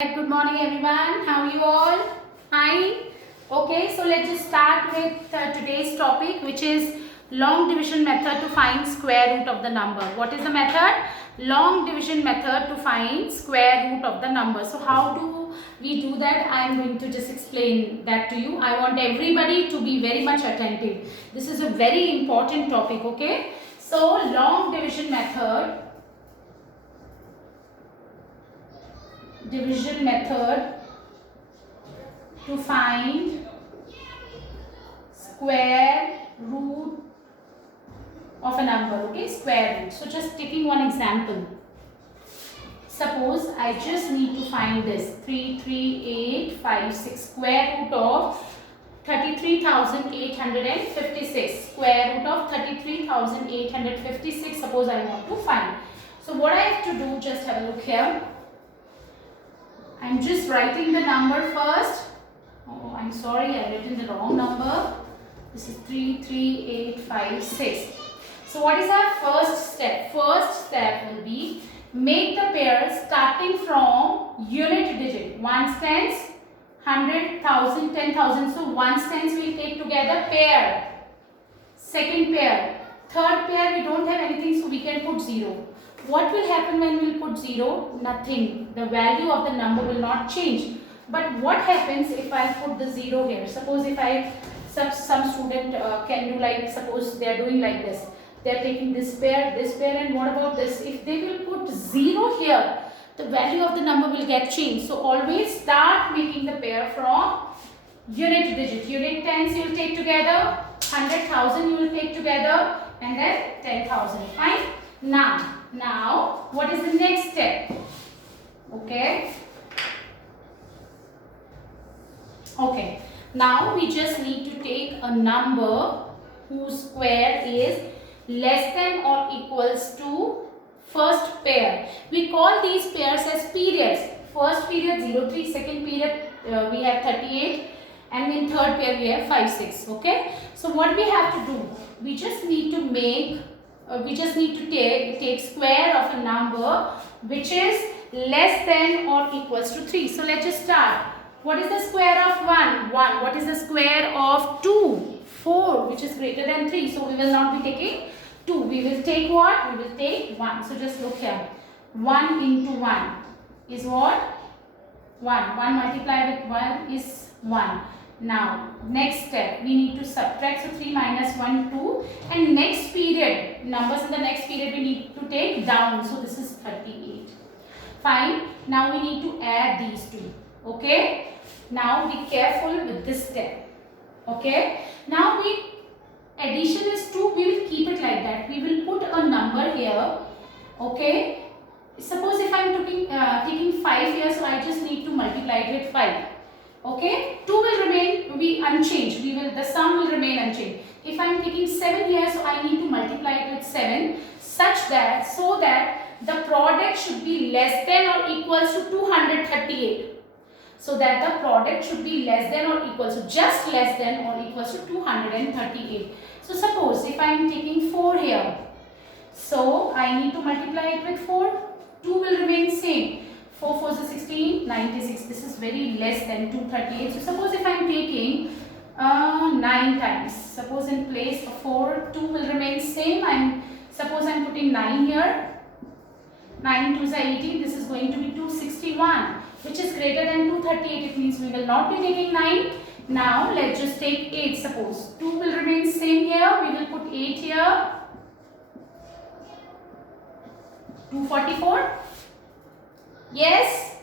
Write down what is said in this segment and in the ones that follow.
Good morning everyone. How are you all? Fine. Okay, so let's just start with today's topic, which is long division method to find square root of the number. What is the method? Long division method to find square root of the number. So how do we do that? I am going to just explain that to you. I want everybody to be very much attentive. This is a very important topic, okay? So long division method to find square root of a number, okay, square root. So just taking one example, suppose I just need to find this 33856 square root of 33,856, square root of 33,856, suppose I want to find. So what I have to do, just have a look here. I'm just writing the number first. Oh, I'm sorry, I've written the wrong number. This is 33856. So what is our first step? First step will be make the pair starting from unit digit. Ones, tens, 100, 1000, 10,000. So ones, tens we take together pair. Second pair. Third pair we don't have anything, so we can put 0. What will happen when we will put 0? Nothing. The value of the number will not change. But what happens if I put the 0 here? Suppose if some student can do like, suppose they are doing like this. They are taking this pair, and what about this? If they will put 0 here, the value of the number will get changed. So always start making the pair from unit digit. Unit tens you will take together, 100,000 you will take together, and then 10,000. Fine. Now, what is the next step? Okay. Now we just need to take a number whose square is less than or equals to first pair. We call these pairs as periods. First period 03, second period we have 38, and in third pair we have 56. Okay. So what we have to do? We just need to take square of a number which is less than or equals to 3. So let's just start. What is the square of 1? 1. What is the square of 2? 4, which is greater than 3. So we will not be taking 2. We will take what? We will take 1. So just look here. 1 into 1 is what? 1. 1 multiplied with 1 is 1. Now, next step, we need to subtract. So 3 minus 1, 2. And next period, numbers in the next period we need to take down. So this is 38. Fine. Now we need to add these two. Okay. Now be careful with this step. Okay. Now addition is 2. We will keep it like that. We will put a number here. Okay. Suppose if I am taking 5 here, so I just need to multiply it with 5. Okay, 2 will remain unchanged. The sum will remain unchanged. If I am taking 7 here, so I need to multiply it with 7 so that the product should be less than or equals to 238. So that the product should be less than or equals to just less than or equals to 238. So suppose if I am taking 4 here, so I need to multiply it with 4. 2 will remain same. 4 4 is 16, 96. This is very less than 238. So suppose if I am taking 9 times. Suppose in place of 4, 2 will remain same. Suppose I am putting 9 here. 9 2s are 18. This is going to be 261, which is greater than 238. It means we will not be taking 9. Now let's just take 8. Suppose 2 will remain same here. We will put 8 here. 244. Yes.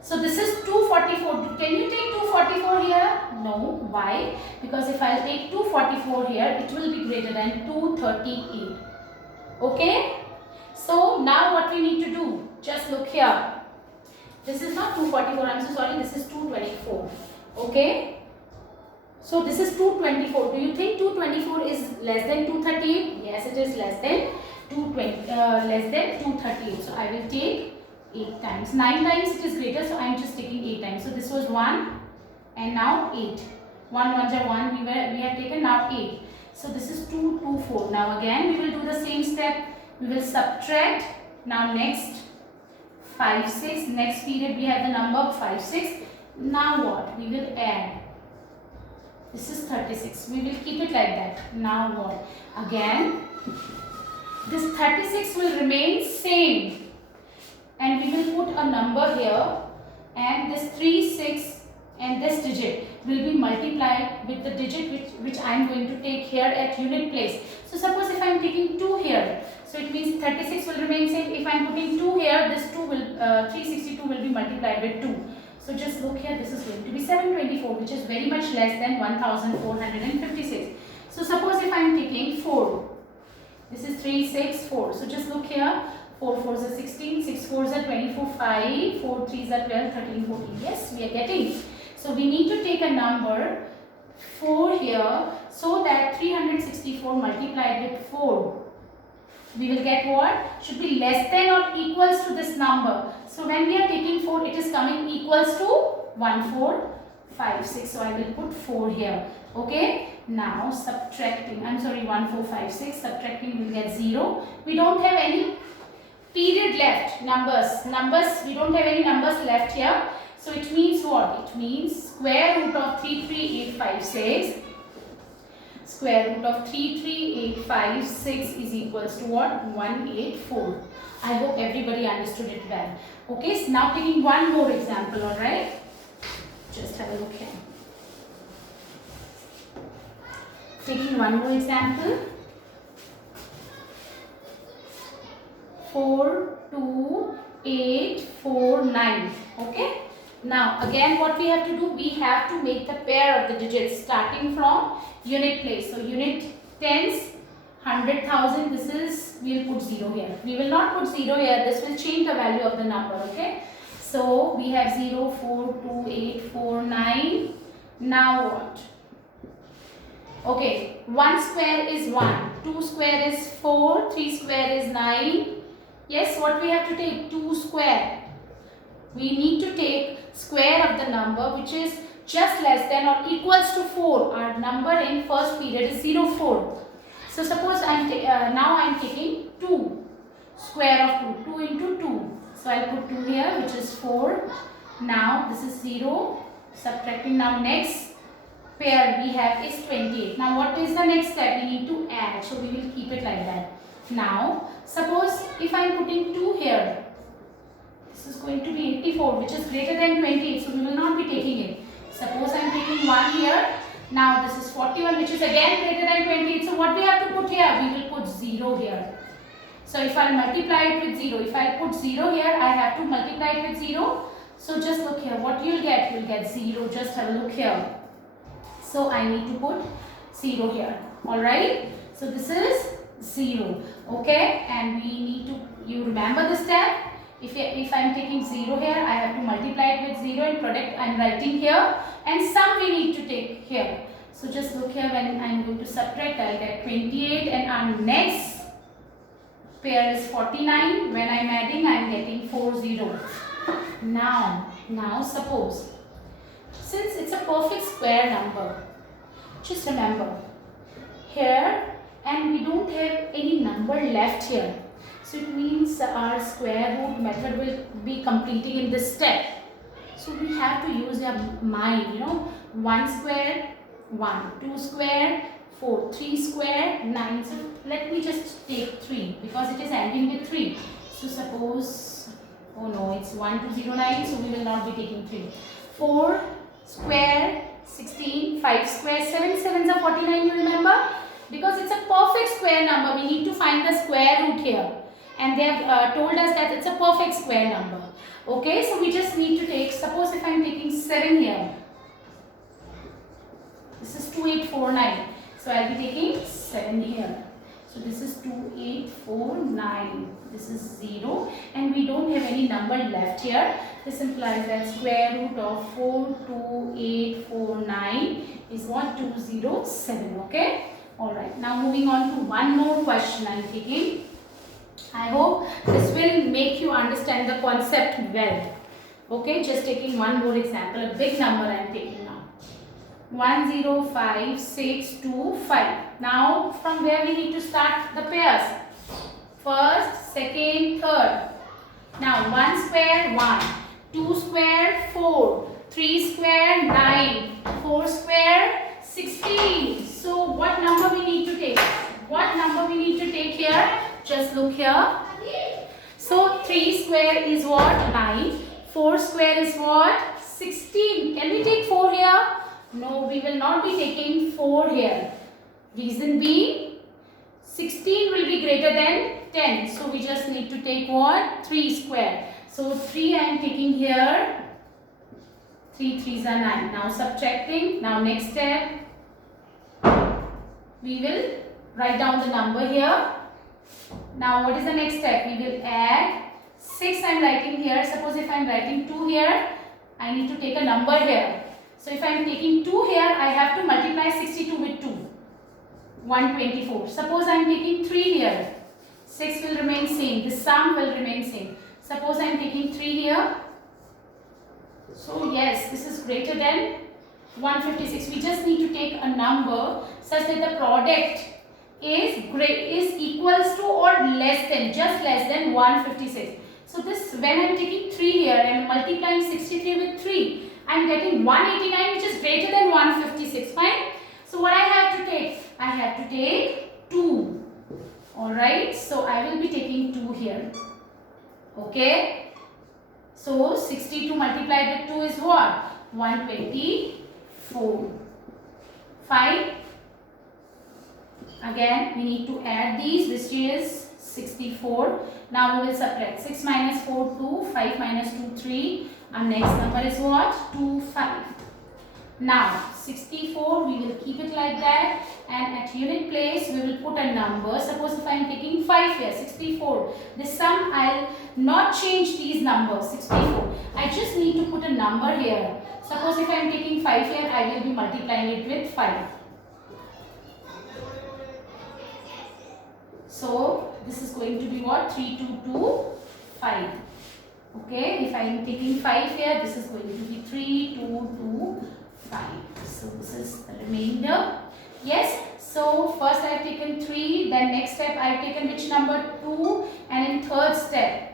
So this is 244. Can you take 244 here? No. Why? Because if I take 244 here, it will be greater than 238. Okay. So now what we need to do? Just look here. This is not 244. I'm so sorry. This is 224. Okay. So this is 224. Do you think 224 is less than 238? Yes, it is less than 238. So I will take 8 times. 9 times it is greater, so I am just taking 8 times. So this was 1 and now 8. 1 1 are 1 we have taken, now 8. So this is 224. Now again we will do the same step. We will subtract. Now next 5, 6. Next period we have the number 5, 6. Now what? We will add. This is 36. We will keep it like that. Now what? Again, this 36 will remain same. And we will put a number here. And this 3, 6 and this digit will be multiplied with the digit which I am going to take here at unit place. So suppose if I am taking 2 here, so it means 36 will remain same. If I am putting 2 here, this 2 will 362 will be multiplied with 2. So just look here, this is going to be 724, which is very much less than 1456. So suppose if I am taking 4, this is 3, 6, 4. So just look here, 4 4s are 16, 6 4s are 24, 5, 4 3s are 12, 13, 14. Yes, we are getting. So we need to take a number 4 here, so that 364 multiplied with 4. We will get what? Should be less than or equals to this number. So when we are taking 4, it is coming equals to 1456. So I will put 4 here. Okay. Now subtracting, I'm sorry, 1456. Subtracting, we will get 0. We don't have any period left. Numbers. We don't have any numbers left here. So it means what? It means square root of 33856. Square root of 33856 is equals to what? 184. I hope everybody understood it well. Okay, so now taking one more example, alright? Just have a look here. Taking one more example. 42849. Okay. Now again what we have to do, we have to make the pair of the digits starting from unit place. So unit tens, 100,000, this is, we will put 0 here. We will not put 0 here, this will change the value of the number, okay. So we have 0, 4, 2, 8, 4, 9. Now what? Okay, 1 square is 1, 2 square is 4, 3 square is 9. Yes, what we have to take? 2 square. We need to take square of the number which is just less than or equals to 4. Our number in first period is 0, 4. So suppose now I am taking 2. Square of 2. 2 into 2. So I will put 2 here, which is 4. Now this is 0. Subtracting. Now next pair we have is 28. Now what is the next step? We need to add. So we will keep it like that. Now suppose if I am putting 2 here, this is going to be 84, which is greater than 28. So we will not be taking it. Suppose I am taking 1 here. Now this is 41, which is again greater than 28. So what we have to put here? We will put 0 here. So if I multiply it with 0, if I put 0 here, I have to multiply it with 0. So just look here. What you will get? You will get 0. Just have a look here. So I need to put 0 here. Alright. So this is 0. Okay. And we need to, you remember the step? If I am taking 0 here, I have to multiply it with 0 and product I am writing here. And sum we need to take here. So just look here, when I am going to subtract, I will get 28 and our next pair is 49. When I am adding, I am getting 40. Now suppose, since it's a perfect square number, just remember, here and we don't have any number left here. So it means our square root method will be completing in this step. So we have to use your mind, 1 square, 1, 2 square, 4, 3 square, 9. So let me just take 3 because it is ending with 3. So suppose, oh no, it's 1209, so we will not be taking 3. 4 square, 16, 5 square, 7 sevens are 49, you remember? Because it's a perfect square number, we need to find the square root here. And they have told us that it's a perfect square number. Okay, so we just need to take, suppose if I am taking 7 here. This is 2849. So I will be taking 7 here. So this is 2849. This is 0. And we don't have any number left here. This implies that square root of 42849 is what? 207. Okay. Alright. Now moving on to one more question I am taking. I hope this will make you understand the concept well. Okay, just taking one more example, a big number I am taking now. 105625. Now from where we need to start the pairs? First, second, third. Now 1 square 1, 2 square 4, 3 square 9, 4 square 16. So what number we need to take? What number we need to take here? Just look here. So 3 square is what? 9. 4 square is what? 16. Can we take 4 here? No, we will not be taking 4 here. Reason being, 16 will be greater than 10. So we just need to take what? 3 square. So 3 I am taking here. 3 3s are 9. Now subtracting. Now next step. We will write down the number here. Now what is the next step? We will add 6 I am writing here. Suppose if I am writing 2 here, I need to take a number here. So if I am taking 2 here, I have to multiply 62 with 2. 124. Suppose I am taking 3 here. 6 will remain same. The sum will remain same. Suppose I am taking 3 here. So yes, this is greater than 156. We just need to take a number such that the product is equals to or less than, just less than 156. So this, when I am taking 3 here and multiplying 63 with 3, I am getting 189, which is greater than 156. Fine. So what I have to take? I have to take 2. Alright. So I will be taking 2 here. Okay. So 62 multiplied with 2 is what? 124. Fine. Again, we need to add these, which is 64. Now we will subtract. 6 minus 4, 2. 5 minus 2, 3. Our next number is what? 2, 5. Now, 64, we will keep it like that. And at unit place, we will put a number. Suppose if I am taking 5 here, 64. This sum, I will not change these numbers, 64. I just need to put a number here. Suppose if I am taking 5 here, I will be multiplying it with 5. So, this is going to be what? 3, 2, 2, 5. Okay, if I am taking 5 here, this is going to be 3, 2, 2, 5. So, this is the remainder. Yes, so first I have taken 3, then next step I have taken which number? 2, and in third step,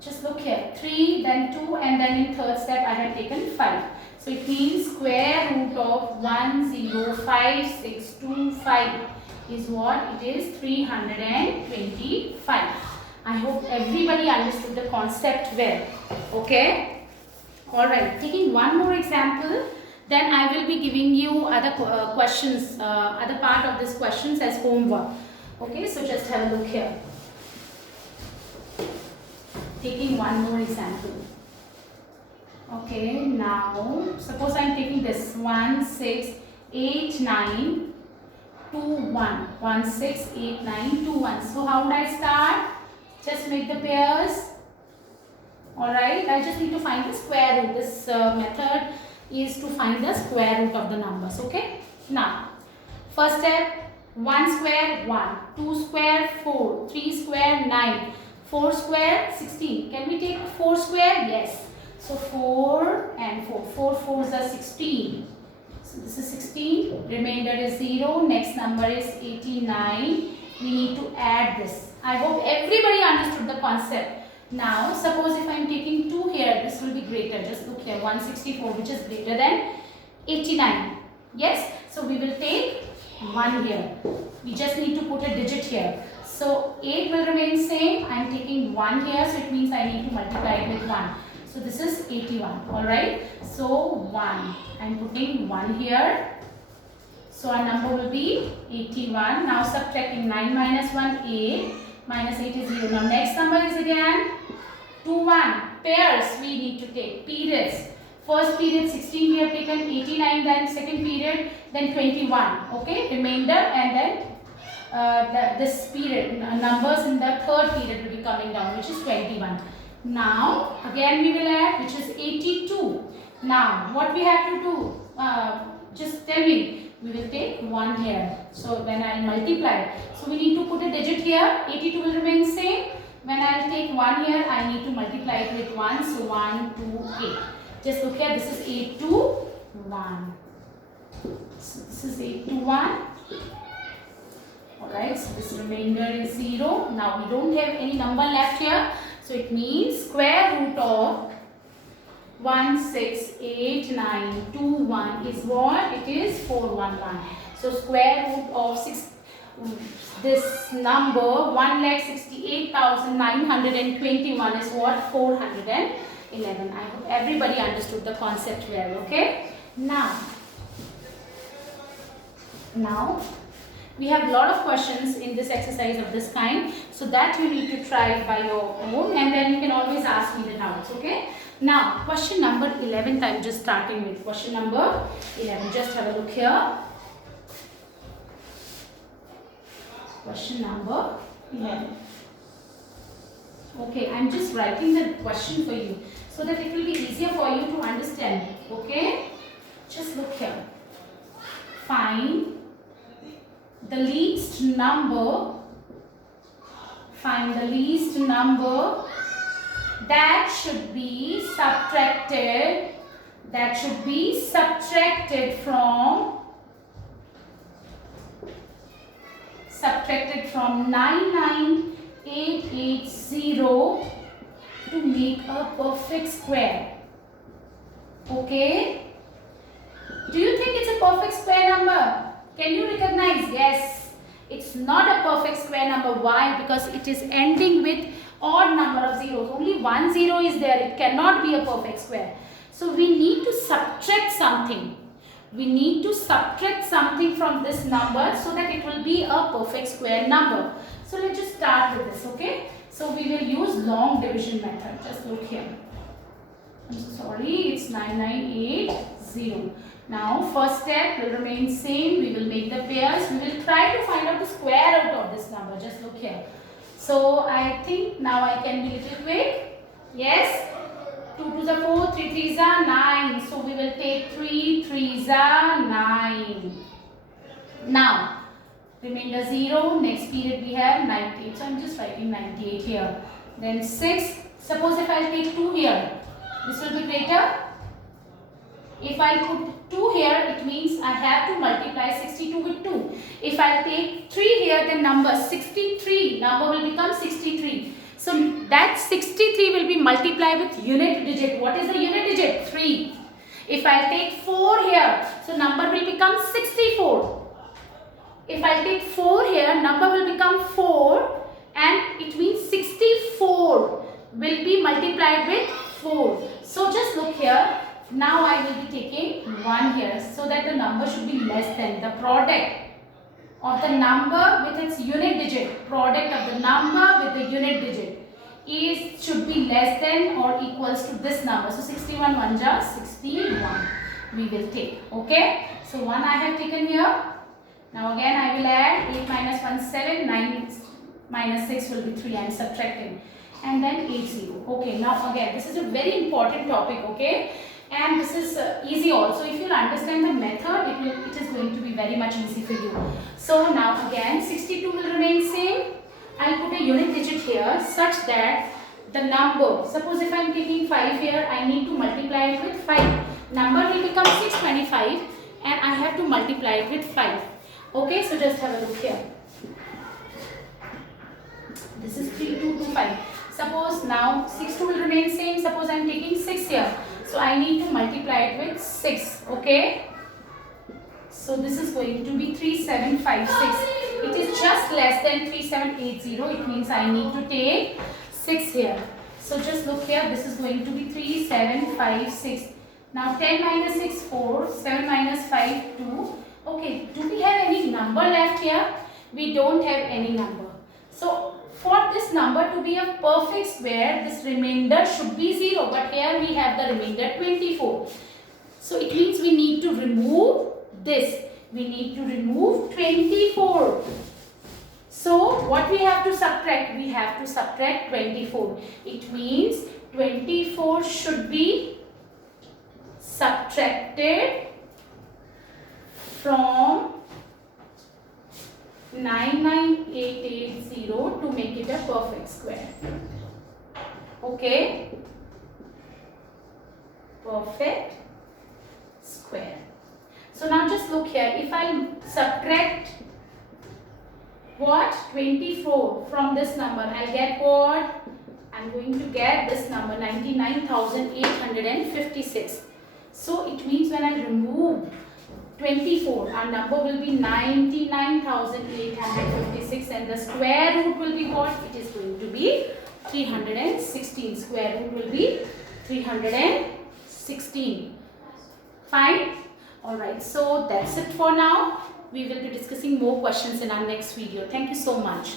just look here, 3, then 2, and then in third step I have taken 5. So, it means square root of 105625 is what? It is 325. I hope everybody understood the concept well. Okay. Alright. Taking one more example, then I will be giving you other questions, other part of these questions as homework. Okay. So just have a look here. Taking one more example. Okay. Now, suppose I am taking this 1, 6, 8, 9. 2, 1. 1, 6, 8, 9, 2, 1. So how would I start? Just make the pairs. Alright, I just need to find the square root. This method is to find the square root of the numbers. Okay. Now, first step, 1 square 1, 2 square 4, 3 square 9, 4 square 16. Can we take 4 square? Yes. So 4 and 4. 4 4s are 16. So this is 16, remainder is 0, next number is 89. We need to add this. I hope everybody understood the concept. Now, suppose if I am taking 2 here, this will be greater. Just look here, 164, which is greater than 89. Yes, so we will take 1 here. We just need to put a digit here. So 8 will remain same. I am taking 1 here, so it means I need to multiply it with 1. So this is 81. Alright. So 1. I am putting 1 here. So our number will be 81. Now subtracting 9 minus 1, 8. Minus 8 is 0. Now next number is again 2, 1. Pairs we need to take. Periods. First period 16 we have taken, 89, then second period, then 21. Okay. Remainder, and then this period, numbers in the third period will be coming down, which is 21. Now, again we will add, which is 82. Now, what we have to do? Just tell me. We will take 1 here. So, when I multiply, so we need to put a digit here. 82 will remain same. When I will take 1 here, I need to multiply it with 1. So, 1, 2, 8. Just look here. This is 8 to 1. So, this is 8 to 1. Alright, so this remainder is 0. Now we don't have any number left here. So it means square root of 168921 is what? It is 411. So square root of this number 1,68,921 is what? 411. I hope everybody understood the concept well. Okay. Now we have a lot of questions in this exercise of this kind, so that you need to try it by your own, and then you can always ask me the doubts. Okay. Now question number 11, I'm just starting with question number 11. Just have a look here. Question number 11. Okay, I'm just writing the question for you so that it will be easier for you to understand. Okay, just look here. Find the least number. Find the least number that should be subtracted. That should be subtracted from 99880 to make a perfect square. Okay. Do you think it's a perfect square number? Can you recognize? Yes. It's not a perfect square number. Why? Because it is ending with odd number of zeros. Only one zero is there. It cannot be a perfect square. So we need to subtract something. We need to subtract something from this number so that it will be a perfect square number. So let's just start with this. Okay. So we will use long division method. Just look here. I'm sorry. It's 9980. Now first step will remain same. We will make the pairs. We will try to find out the square root of this number. Just look here. So I think now I can be little quick. Yes. 2 2s are 4, 3 3s are 9. So we will take 3 3s are 9. Now remainder 0. Next period we have 98. So I'm just writing 98 here. Then 6. Suppose if I take 2 here, this will be greater. If I put 2 here, it means I have to multiply 62 with 2. If I take 3 here, then number 63, number will become 63. So that 63 will be multiplied with unit digit. What is the unit digit? 3. If I take 4 here, so number will become 64. If I take 4 here, number will become 4, and it means 64 will be multiplied with 4. So just look here. Now I will be taking 1 here so that the number should be less than the product of the number with its unit digit. Product of the number with the unit digit should be less than or equals to this number. So 61 1 ja 61 we will take. Okay. So 1 I have taken here. Now again I will add 8 minus 1 7, 9 minus 6 will be 3. I am subtracting. And then 80. Okay. Now again this is a very important topic. Okay. And this is easy also. If you understand the method, it is going to be very much easy for you. So now again 62 will remain same. I'll put a unit digit here such that the number, suppose if I am taking 5 here, I need to multiply it with 5. Number will become 625 and I have to multiply it with 5. Okay, so just have a look here. This is 3225. Suppose now 62 will remain same. Suppose I am taking 6 here. So I need to multiply it with 6. Okay. So this is going to be 3756. It is just less than 3780. It means I need to take 6 here. So just look here. This is going to be 3756. Now 10 minus 6 4. 7 minus 5 2. Okay. Do we have any number left here? We don't have any number. So for this number to be a perfect square, this remainder should be 0. But here we have the remainder 24. So it means we need to remove this. We need to remove 24. So what we have to subtract? We have to subtract 24. It means 24 should be subtracted from 99880 to make it a perfect square. Okay. Perfect square. So now just look here. If I subtract what? 24 from this number, I'll get what? I'm going to get this number 99,856. So it means when I remove 24, our number will be 99,856 and the square root will be what? It is going to be 316. Square root will be 316. Fine? Alright, so that's it for now. We will be discussing more questions in our next video. Thank you so much.